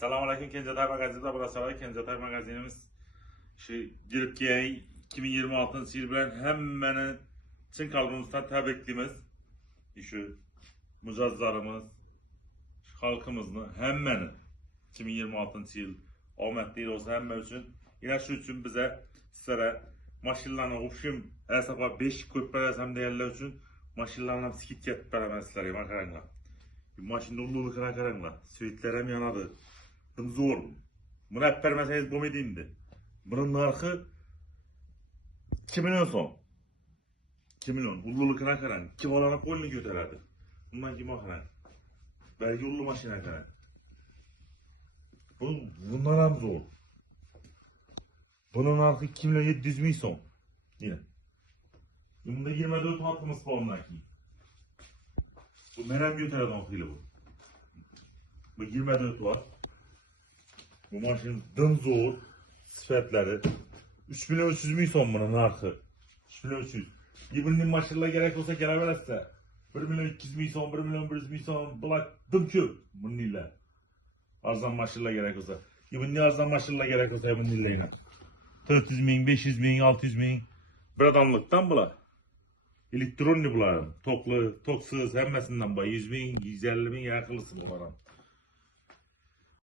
Selamünaleyküm Kencatay Magazin'de burası Kencatay Magazinimiz şu girip ki 2026 yıl bilen hemen Çin kalbimizden tebrikliğimiz şu mücazzarımız halkımızın hemen 2026 yıl Ahmet değil olsa hemen için yine şu için bize sizlere maşinlarına ufşum her sefer 5 köpek hem değerler için maşinlarına skit get veremezler ya makaranga. Maşinde ullulu kıra karangla süitlerem yanadı. Zor. Buna hep vermeseniz bu medindi. Bunun narkı 2 milyon son. 2 milyon. Ullulu kıra karan. Kim olana kolunu götürerdi. Bundan kim akaran? Belki ullu maşine karan. Bundan hem zor. Bunun narkı 2 milyon 700 bin son. Yine. Bunda 24 hakkımız var ondan ki. Bu menem götürerdi okuyla bu. Bu 24 var. Bu maşın dım zor sıfatları 3 milyon 300 bin son bunun narkı 3 milyon 300 İbninin maşınla gerek olsa gelebilirse 1 milyon 200 bin son 1 milyon 100 bin son bulak dım köp bunun ile arzan maşınla gerek olsa İbninin arzan maşınla gerek olsa bunun ile yine 400 bin 500 bin 600 bin bir adamlıktan bula elektronlu bularım toklu toksuz hemmesinden bula 100 bin 150 bin yakılısın bularım.